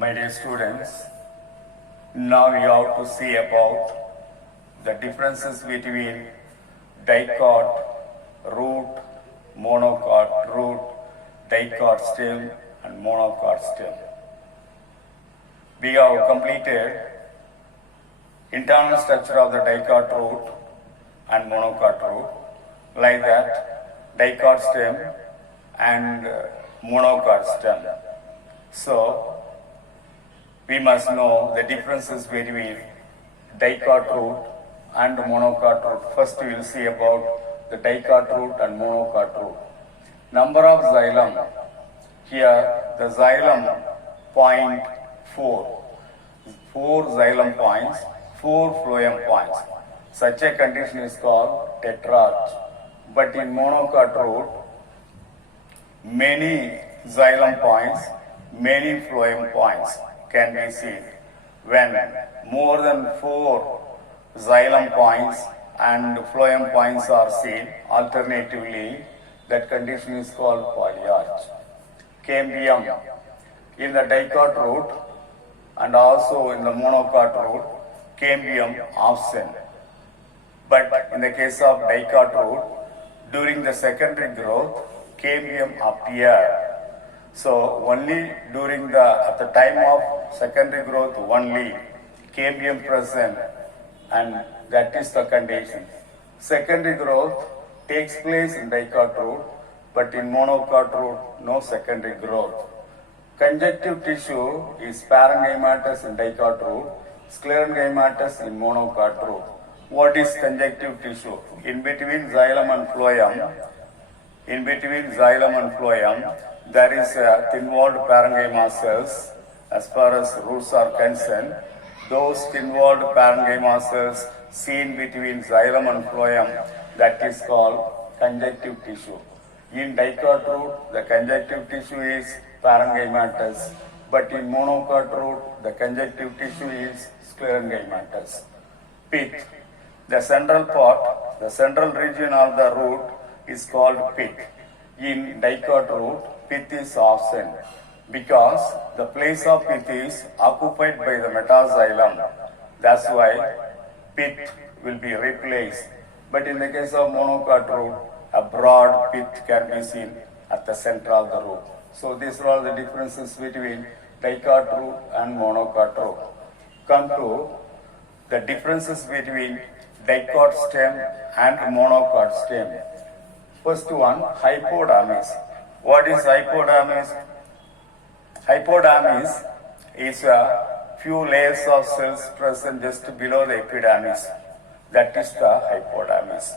My dear students, now we have to see about the differences between dicot, root, monocot, root, dicot stem and monocot stem. We have completed internal structure of the dicot root and monocot root, like that dicot stem and monocot stem. So we must know the differences between dicot root and monocot root. First we will see about the dicot root and monocot root. Number of xylem. Here the xylem point 4. 4 xylem points, 4 phloem points. Such a condition is called tetrarch. But in monocot root, many xylem points, many phloem points can be seen. When more than 4 xylem points and phloem points are seen alternatively, that condition is called polyarch. Cambium in the dicot root and also in the monocot root, cambium absent. But in the case of dicot root, during the secondary growth, cambium appear. So only during at the time of secondary growth only cambium present, and that is the condition. Secondary growth takes place in dicot root, but in monocot root no secondary growth. Conjunctive tissue is parenchymatous in dicot root, sclerenchymatous in monocot root. What is conjunctive tissue? In between xylem and phloem, there is a thin-walled parenchyma cells. As far as roots are concerned, those thin-walled parenchyma cells seen between xylem and phloem, that is called conjunctive tissue. In dicot root, the conjunctive tissue is parenchymatous, but in monocot root, the conjunctive tissue is sclerenchymatous. Pith. The central part, the central region of the root is called pith. In dicot root, pith is absent because the place of pith is occupied by the metaxylem. That's why pith will be replaced. But in the case of monocot root, a broad pith can be seen at the center of the root. So these are all the differences between dicot root and monocot root. Come to the differences between dicot stem and monocot stem. First one, hypodermis. What is hypodermis? Hypodermis is a few layers of cells present just below the epidermis. That is the hypodermis.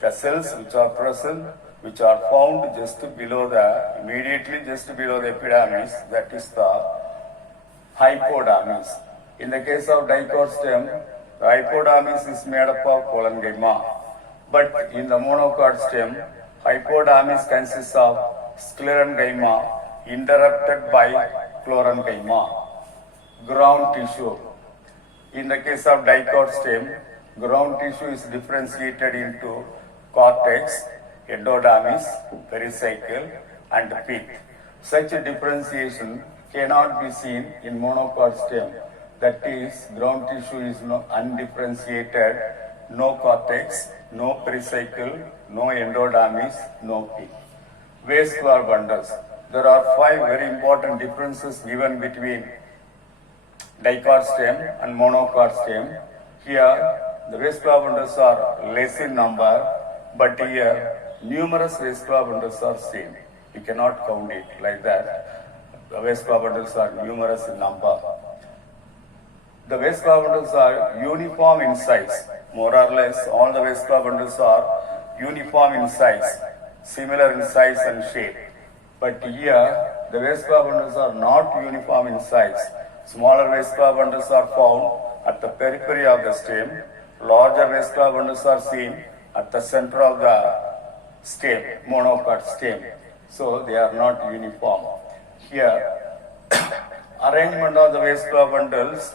The cells which are present, which are found just below immediately just below the epidermis, that is the hypodermis. In the case of dicot stem, the hypodermis is made up of collenchyma. But in the monocot stem, hypodermis consists of sclerenchyma interrupted by chlorenchyma. Ground tissue. In the case of dicot stem, ground tissue is differentiated into cortex, endodermis, pericycle, and pith. Such a differentiation cannot be seen in monocot stem. That is, ground tissue is undifferentiated, no cortex, no pericycle, no endodermis, no pith. Vascular bundles. There are 5 very important differences given between dicot stem and monocot stem. Here, the vascular bundles are less in number, but here, numerous vascular bundles are seen. You cannot count it like that. The vascular bundles are numerous in number. The vascular bundles are uniform in size. More or less, all the vascular bundles are uniform in size, similar in size and shape. But here, the vascular bundles are not uniform in size. Smaller vascular bundles are found at the periphery of the stem. Larger vascular bundles are seen at the center of the stem, monocot stem. So they are not uniform. Here, arrangement of the vascular bundles,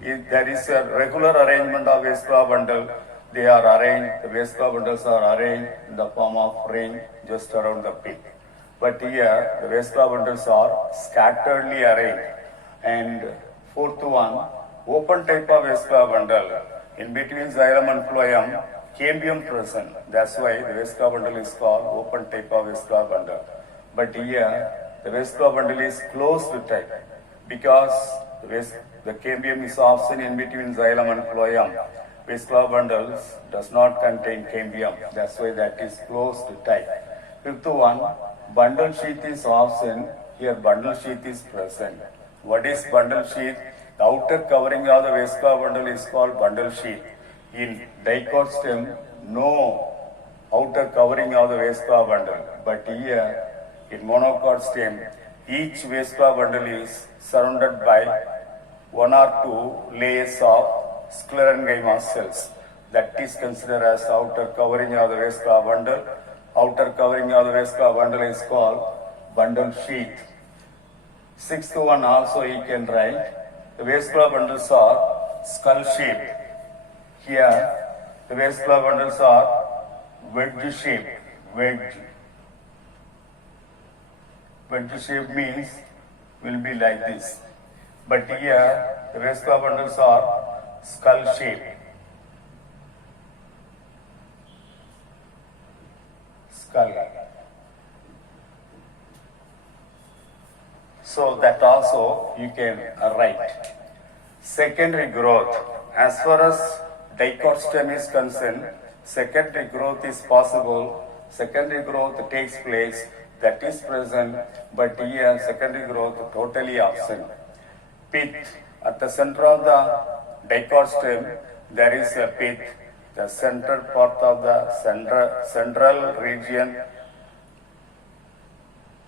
if there is a regular arrangement of vascular bundle, they are arranged, the vascular bundles are arranged in the form of ring just around the pith. But here, the vascular bundles are scatteredly arranged. And fourth one, open type of Vesca bundle. In between xylem and phloem, cambium present. That's why the Vesca bundle is called open type of Vesca bundle. But here, the Vesca bundle is closed type because the cambium is absent in between xylem and phloem. Vesca bundles does not contain cambium. That's why that is closed type. Fifth one, bundle sheath is absent. Here bundle sheath is present. What is bundle sheath? The outer covering of the Vesca bundle is called bundle sheath. In dicot stem, no outer covering of the Vesca bundle. But here, in monocot stem, each Vesca bundle is surrounded by one or two layers of sclerenchyma cells. That is considered as outer covering of the Vesca bundle. Outer covering of the Vesca bundle is called bundle sheath. Sixth one also you can write. The Vesca bundles are skull shaped. Here, the Vesca bundles are wedge shaped. Wedge shape means will be like this. But here, the Vesca bundles are skull shaped. Skull. So that also you can write. Secondary growth. As far as dicot stem is concerned, secondary growth is possible. Secondary growth takes place, that is present, but here secondary growth totally absent. Pith. At the center of the dicot stem, there is a pith. The center part of the central region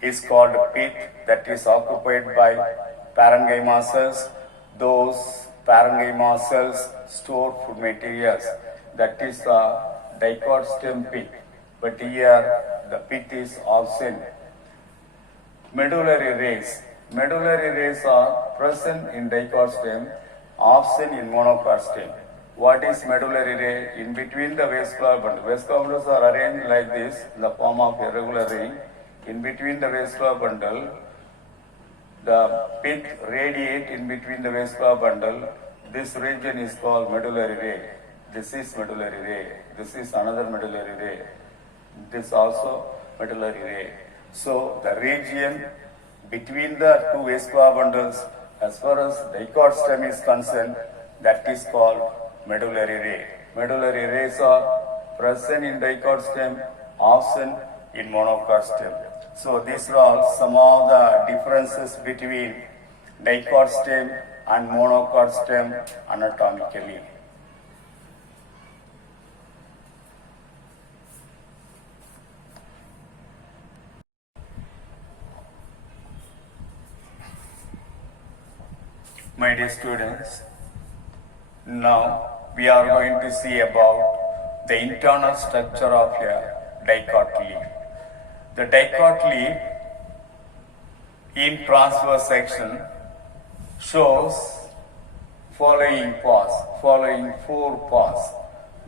is called pith, that is occupied by parenchyma cells. Those parenchyma cells store food materials. That is the dicot stem pith. But here the pith is absent. Medullary rays. Medullary rays are present in dicot stem, absent in monocot stem. What is medullary ray? In between the vascular bundle. Vascular bundles are arranged like this in the form of irregular ring. In between the vascular bundle, the pith radiate in between the vascular bundle. This region is called medullary ray. This is medullary ray. This is another medullary ray. This also medullary ray. So the region between the two vascular bundles, as far as dicot stem is concerned, that is called medullary ray. Medullary rays are present in dicot stem, absent in monocot stem. So these are all some of the differences between dicot stem and monocot stem anatomically. My dear students, now we are going to see about the internal structure of a dicot leaf. The dicot leaf in transverse section shows following four parts.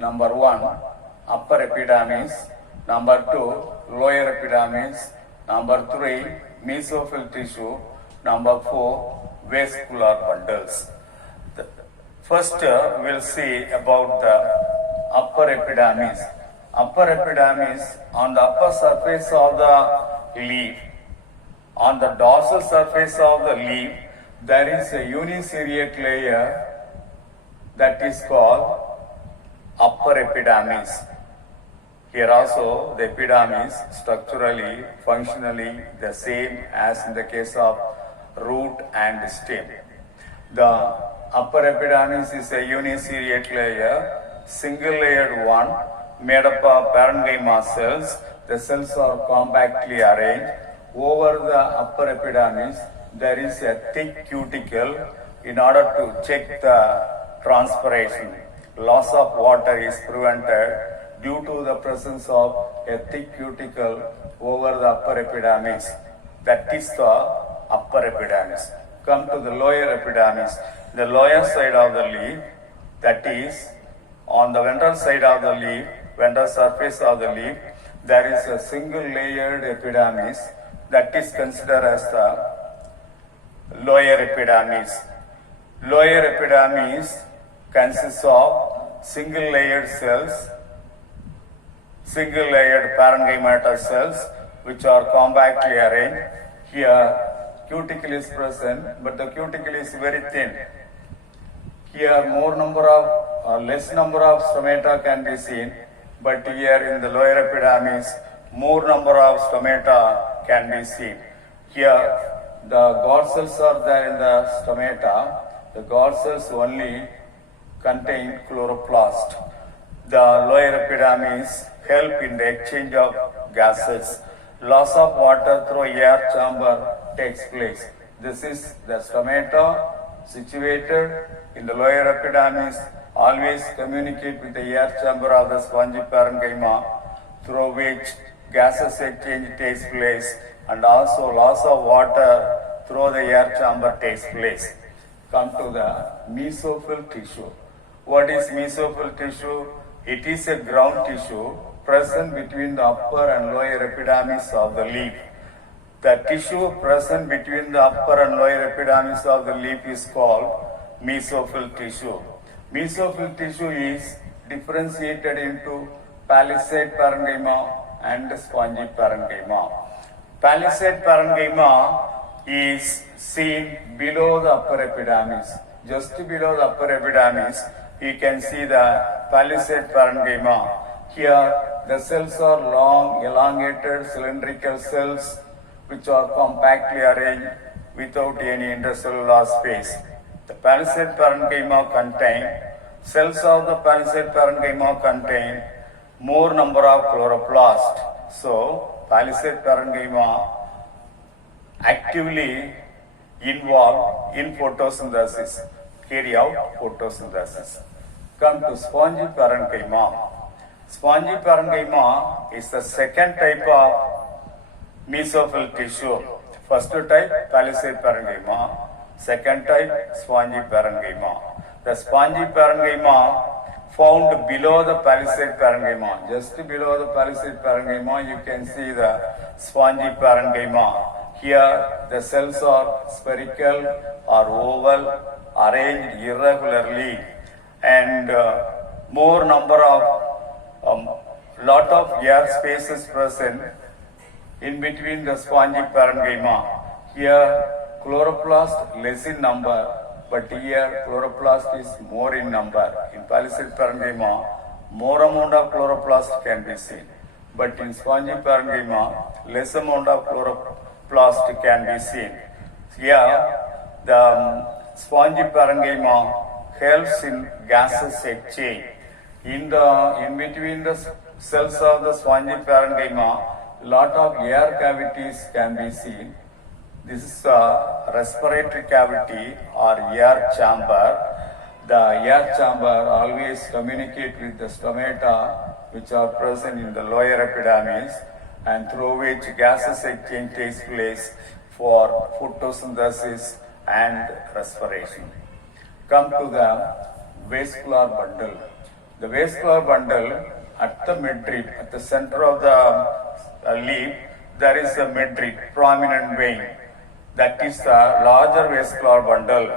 Number one, upper epidermis. Number two, lower epidermis. Number three, mesophyll tissue. Number four, vascular bundles. First, we will see about the upper epidermis. Upper epidermis, on the upper surface of the leaf, on the dorsal surface of the leaf, there is a uniseriate layer that is called upper epidermis. Here also, the epidermis structurally, functionally the same as in the case of root and stem. The upper epidermis is a uniseriate layer, single layered one, made up of parenchyma cells. The cells are compactly arranged. Over the upper epidermis, there is a thick cuticle in order to check the transpiration. Loss of water is prevented due to the presence of a thick cuticle over the upper epidermis. That is the upper epidermis. Come to the lower epidermis. The lower side of the leaf, that is on the ventral side of the leaf, ventral surface of the leaf, there is a single layered epidermis that is considered as the lower epidermis. Lower epidermis consists of single-layered cells, single-layered parenchymatous cells which are compactly arranged. Here, cuticle is present, but the cuticle is very thin. Here, less number of stomata can be seen, but here in the lower epidermis, more number of stomata can be seen. Here, the guard cells are there in the stomata. The guard cells only contain chloroplast. The lower epidermis help in the exchange of gases. Loss of water through air chamber takes place. This is the stomata situated in the lower epidermis, always communicate with the air chamber of the spongy parenchyma, through which gases exchange takes place, and also loss of water through the air chamber takes place. Come to the mesophyll tissue. What is mesophyll tissue? It is a ground tissue present between the upper and lower epidermis of the leaf. The tissue present between the upper and lower epidermis of the leaf is called mesophyll tissue. Mesophyll tissue is differentiated into palisade parenchyma and spongy parenchyma. Palisade parenchyma is seen below the upper epidermis. Just below the upper epidermis, you can see the palisade parenchyma. Here, the cells are long, elongated, cylindrical cells which are compactly arranged without any intercellular space. The palisade parenchyma cells of the palisade parenchyma contain more number of chloroplast. So, palisade parenchyma actively involved in photosynthesis, carry out photosynthesis. Come to spongy parenchyma. Spongy parenchyma is the second type of mesophyll tissue. First type, palisade parenchyma. Second type, spongy parenchyma. The spongy parenchyma found below the palisade parenchyma. Just below the palisade parenchyma, you can see the spongy parenchyma. Here, the cells are spherical or oval, arranged irregularly, and more number of lot of air spaces present in between the spongy parenchyma. Here, chloroplast less in number, but here chloroplast is more in number. In palisade parenchyma, more amount of chloroplast can be seen, but in spongy parenchyma, less amount of chloroplast can be seen. Here, the spongy parenchyma helps in gases exchange. In between the cells of the spongy parenchyma, lot of air cavities can be seen. This is a respiratory cavity or air chamber. The air chamber always communicate with the stomata which are present in the lower epidermis, and through which gases exchange takes place for photosynthesis and respiration. Come to the vascular bundle. The vascular bundle at the midrib, at the center of the leaf, there is a midrib, prominent vein. That is the larger vascular bundle.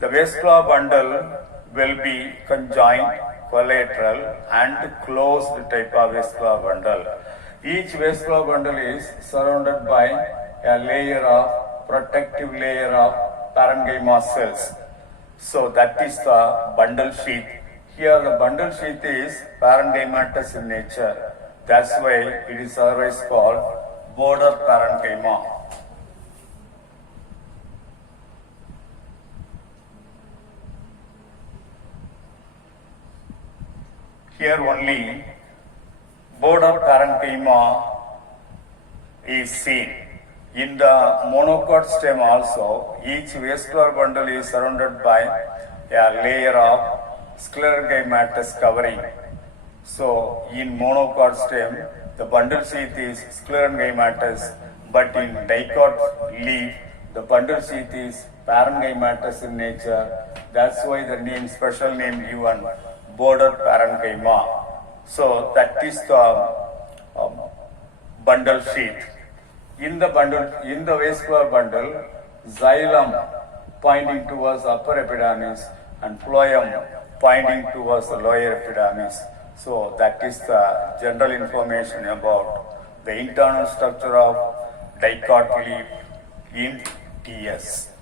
The vascular bundle will be conjoined, collateral, and closed type of vascular bundle. Each vascular bundle is surrounded by a protective layer of parenchyma cells. So that is the bundle sheath. Here the bundle sheath is parenchymatous in nature. That's why it is otherwise called border parenchyma. Here only border parenchyma is seen. In the monocot stem also, each vascular bundle is surrounded by a layer of sclerenchymatous covering. So, in monocot stem, the bundle sheath is sclerenchymatous, but in dicot leaf, the bundle sheath is parenchymatous in nature. That's why the special name given, border parenchyma. So, that is the bundle sheath. In the vascular bundle, xylem pointing towards upper epidermis, and phloem pointing towards the lower epidermis. So that is the general information about the internal structure of dicotyledon in TS.